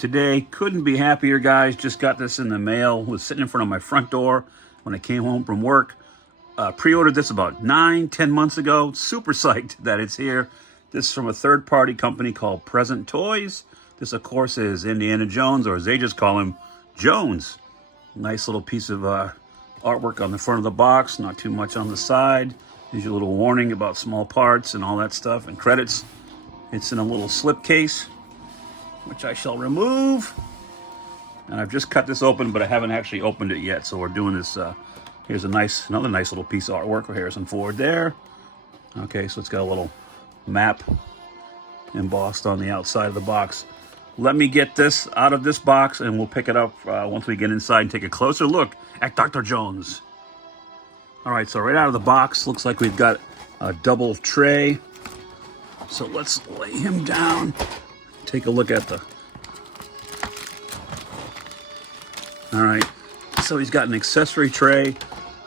today. Couldn't be happier, guys. Just got this in the mail. Was sitting in front of my front door when I came home from work. Pre-ordered this about 9-10 months ago. Super psyched that it's here. This is from a third-party company called Present Toys. This, of course, is Indiana Jones, or as they just call him, Jones. Nice little piece of artwork on the front of the box. Not too much on the side. Gives you a little warning about small parts and all that stuff, and credits. It's in a little slip case, which I shall remove. And I've just cut this open, but I haven't actually opened it yet. So we're doing this. Here's another nice little piece of artwork for Harrison Ford there. Okay, so it's got a little map embossed on the outside of the box. Let me get this out of this box, and we'll pick it up once we get inside and take a closer look at Dr. Jones. All right, so right out of the box, looks like we've got a double tray. So let's lay him down. Take a look at the... All right, so he's got an accessory tray.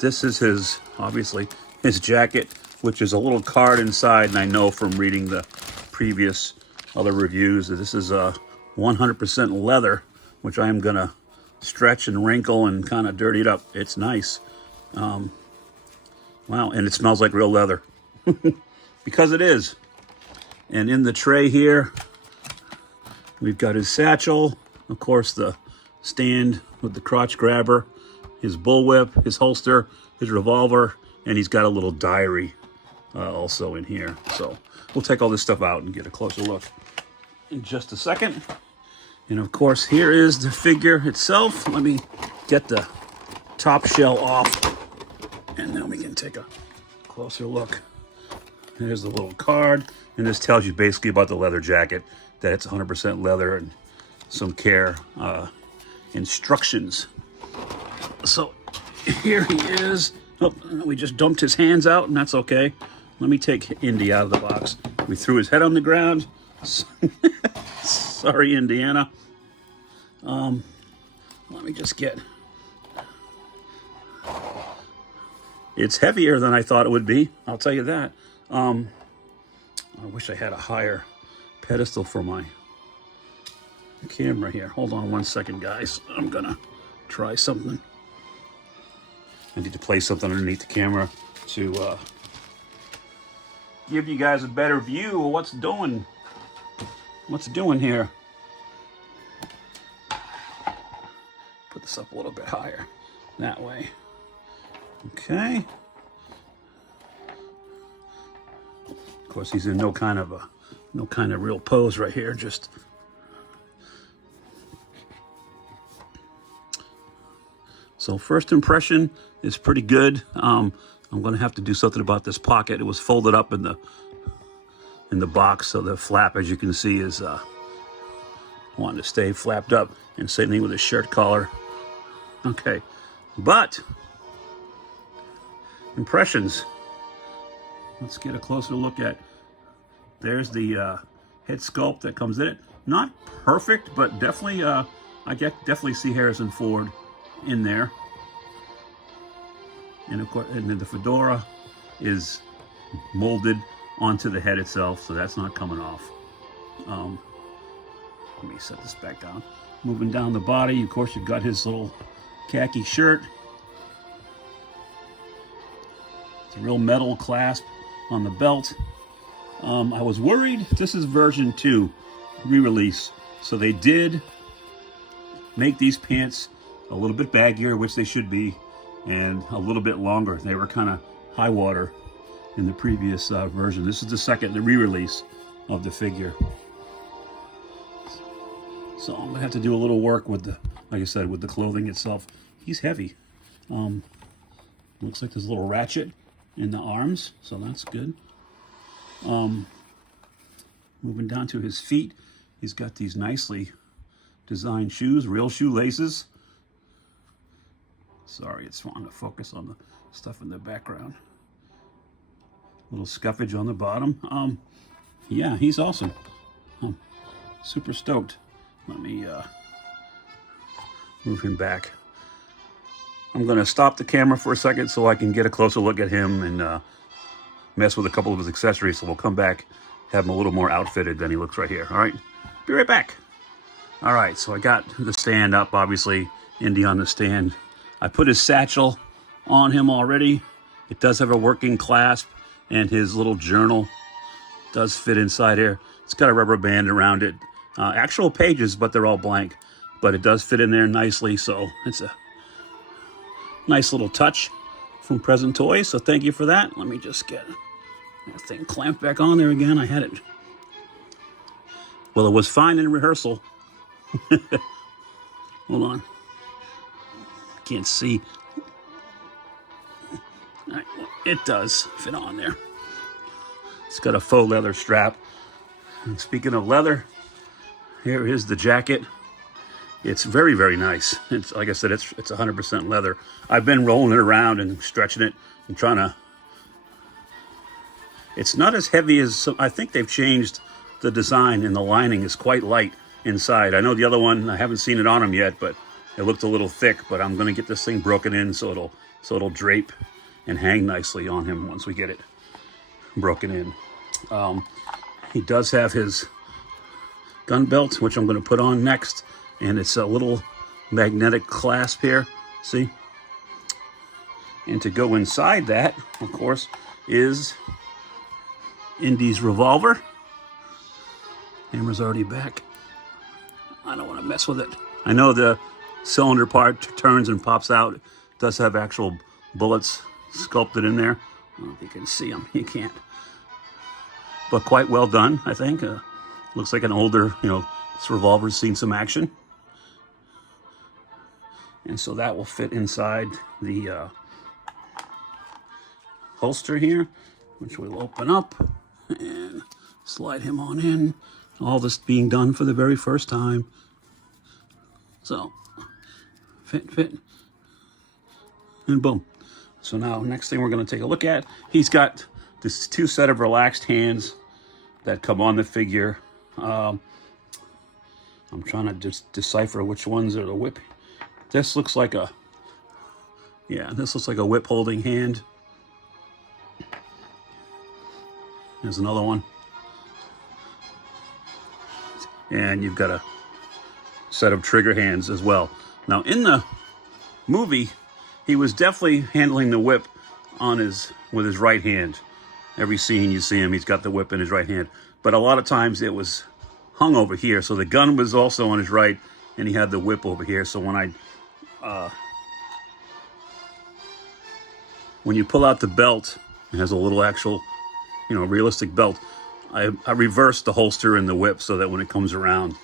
This is his, obviously, his jacket, which is a little card inside, and I know from reading the previous other reviews that this is 100% leather, which I am gonna stretch and wrinkle and kind of dirty it up. It's nice. Wow, and it smells like real leather. Because it is. And in the tray here, we've got his satchel, of course, the stand with the crotch grabber, his bullwhip, his holster, his revolver, and he's got a little diary also in here. So we'll take all this stuff out and get a closer look in just a second. And of course, here is the figure itself. Let me get the top shell off, and then we can take a closer look. There's the little card, and this tells you basically about the leather jacket, that it's 100% leather and some care instructions. So here he is. Oh, we just dumped his hands out, and that's okay. Let me take Indy out of the box. We threw his head on the ground. Sorry, Indiana. Let me just get... It's heavier than I thought it would be. I'll tell you that. I wish I had a higher pedestal for my camera here. Hold on one second, guys. I'm gonna try something. I need to place something underneath the camera to give you guys a better view of what's doing here. Put this up a little bit higher, that way. Okay. Of course, he's in no kind of real pose right here. Just so first impression is pretty good. I'm going to have to do something about this pocket. It was folded up in the box, so the flap, as you can see, is wanting to stay flapped up. And same thing with the shirt collar. Okay, but impressions. Let's get a closer look at. There's the head sculpt that comes in it. Not perfect, but definitely I definitely see Harrison Ford in there. And of course, and then the fedora is molded onto the head itself, so that's not coming off. Let me set this back down. Moving down the body, of course, you've got his little khaki shirt. It's a real metal clasp on the belt. I was worried. This is version 2 re-release, so they did make these pants a little bit baggier, which they should be, and a little bit longer. They were kind of high water in the previous version. This is the re-release of the figure. So I'm gonna have to do a little work with the, like I said, with the clothing itself. He's heavy. Looks like there's a little ratchet in the arms, so that's good. Moving down to his feet, he's got these nicely designed shoes, real shoelaces. Sorry, it's wanting to focus on the stuff in the background. Little scuffage on the bottom. Yeah, he's awesome. I'm super stoked. Let me move him back. I'm going to stop the camera for a second so I can get a closer look at him and mess with a couple of his accessories. So we'll come back, have him a little more outfitted than he looks right here. All right, be right back. All right, so I got the stand up, obviously, Indy on the stand. I put his satchel on him already. It does have a working clasp, and his little journal does fit inside here. It's got a rubber band around it. Actual pages, but they're all blank. But it does fit in there nicely, so it's a nice little touch from Present Toys. So thank you for that. Let me just get that thing clamped back on there again. I had it. Well, it was fine in rehearsal. Hold on. Can't see. All right, well, it does fit on there. It's got a faux leather strap. And speaking of leather, here is the jacket. It's very, very nice. It's like I said, it's 100% leather. I've been rolling it around and stretching it and trying to. It's not as heavy as I think they've changed the design, and the lining is quite light inside. I know the other one, I haven't seen it on him yet, but it looked a little thick. But I'm going to get this thing broken in so it'll drape and hang nicely on him once we get it broken in. He does have his gun belt, which I'm going to put on next, and it's a little magnetic clasp here. See? And to go inside that, of course, is Indy's revolver. Hammer's already back. I don't want to mess with it. I know the cylinder part turns and pops out. It does have actual bullets sculpted in there. I don't know if you can see them. You can't. But quite well done, I think. Looks like an older, this revolver's seen some action. And so that will fit inside the holster here, which we'll open up and slide him on in. All this being done for the very first time. So, fit, and boom. So now, next thing we're going to take a look at, he's got this 2 set of relaxed hands that come on the figure. I'm trying to just decipher which ones are the whip. This looks like a whip holding hand. There's another one. And you've got a set of trigger hands as well. Now in the movie, he was definitely handling the whip with his right hand. Every scene you see him, he's got the whip in his right hand. But a lot of times it was hung over here. So the gun was also on his right, and he had the whip over here. So when you pull out the belt, it has a little actual, realistic belt. I reversed the holster and the whip so that when it comes around,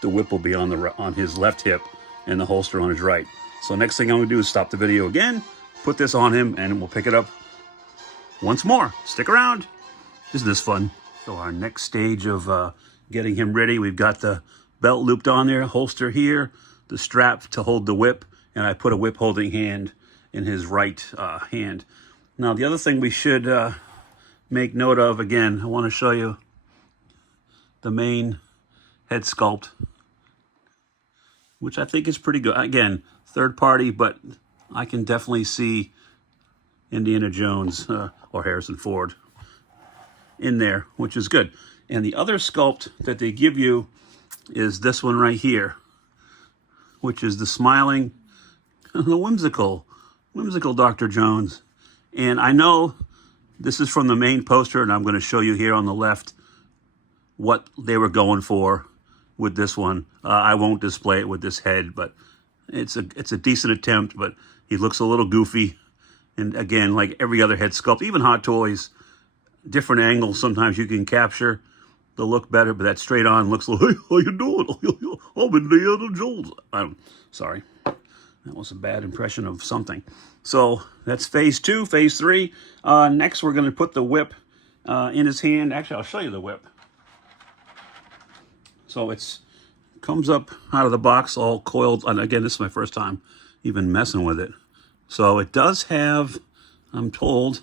the whip will be on his left hip and the holster on his right. So next thing I'm going to do is stop the video again, put this on him, and we'll pick it up once more. Stick around. Isn't this fun? So our next stage of getting him ready, we've got the belt looped on there, holster here, the strap to hold the whip, and I put a whip holding hand in his right hand. Now the other thing we should make note of, again, I want to show you the main head sculpt, which I think is pretty good. Again, third party, but I can definitely see Indiana Jones or Harrison Ford in there, which is good. And the other sculpt that they give you is this one right here, which is the smiling, the whimsical Dr. Jones. And I know this is from the main poster, and I'm going to show you here on the left what they were going for with this one. I won't display it with this head, but it's a decent attempt, but he looks a little goofy. And again, like every other head sculpt, even Hot Toys, different angles, sometimes you can capture the look better, but that straight on looks like, hey, how you doing? I'm Indiana Jones. Sorry. That was a bad impression of something. So that's phase 2. Phase 3. Next, we're going to put the whip in his hand. Actually, I'll show you the whip. So it comes up out of the box all coiled. And again, this is my first time even messing with it. So it does have, I'm told,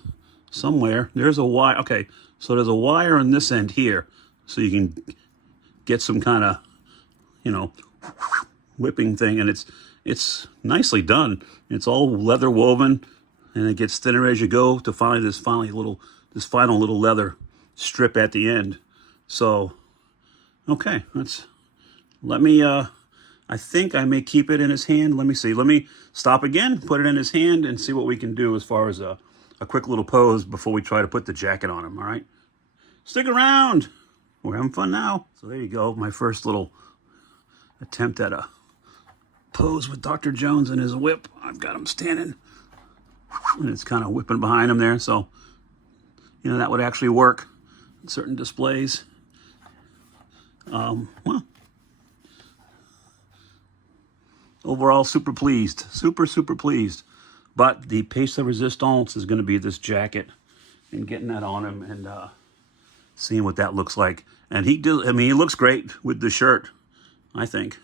somewhere, there's a wire. Okay, so there's a wire on this end here. So you can get some kind of, whipping thing. And it's nicely done. It's all leather woven, and it gets thinner as you go to find this final little leather strip at the end. So, okay, let's Let me, I think I may keep it in his hand. Let me see. Let me stop again, put it in his hand, and see what we can do as far as a quick little pose before we try to put the jacket on him, all right? Stick around. We're having fun now. So there you go, my first little attempt at a pose with Dr. Jones and his whip. I've got him standing, and it's kind of whipping behind him there, so, you know, that would actually work in certain displays. Well, overall, super pleased. Super pleased. But the piece de resistance is going to be this jacket and getting that on him and seeing what that looks like. And he looks great with the shirt, I think.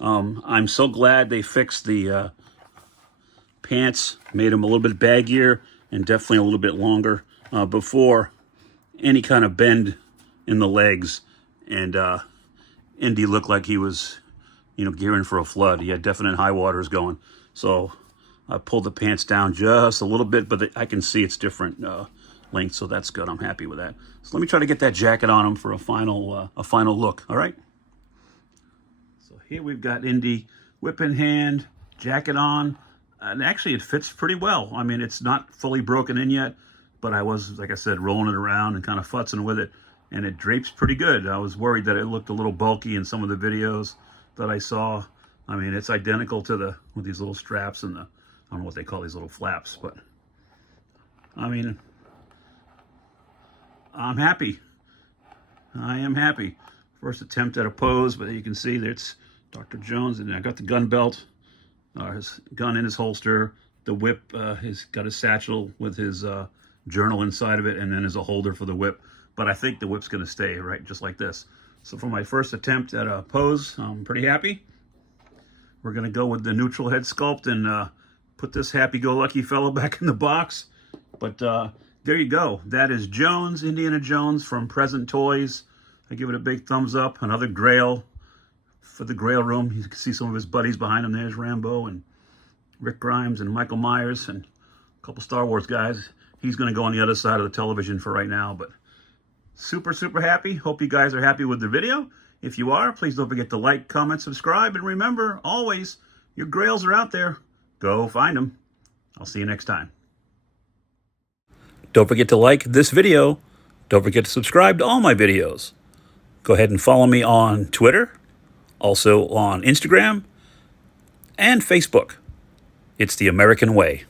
I'm so glad they fixed the pants, made them a little bit baggier and definitely a little bit longer before any kind of bend in the legs. And Indy looked like he was, you know, gearing for a flood. He had definite high waters going. So I pulled the pants down just a little bit, but I can see it's different length, so that's good. I'm happy with that. So let me try to get that jacket on him for a final look, all right? So here we've got Indy, whip in hand, jacket on, and actually it fits pretty well. I mean, it's not fully broken in yet, but I was, like I said, rolling it around and kind of futzing with it, and it drapes pretty good. I was worried that it looked a little bulky in some of the videos that I saw. I mean, it's identical to with these little straps and I don't know what they call these little flaps, but I mean, I'm happy. I am happy. First attempt at a pose, but you can see there's Dr. Jones, and I got the gun belt, his gun in his holster, the whip, he's got his satchel with his journal inside of it, and then there's a holder for the whip. But I think the whip's gonna stay, right, just like this. So for my first attempt at a pose, I'm pretty happy. We're gonna go with the neutral head sculpt and put this happy-go-lucky fellow back in the box. But there you go. That is Jones, Indiana Jones from Present Toys. I give it a big thumbs up. Another Grail for the Grail room. You can see some of his buddies behind him. There's Rambo and Rick Grimes and Michael Myers and a couple Star Wars guys. He's gonna go on the other side of the television for right now, but super happy. Hope you guys are happy with the video. If you are, please don't forget to like, comment, subscribe, and remember, always, your grails are out there. Go find them. I'll see you next time. Don't forget to like this video. Don't forget to subscribe to all my videos. Go ahead and follow me on Twitter, also on Instagram and Facebook. It's the American way.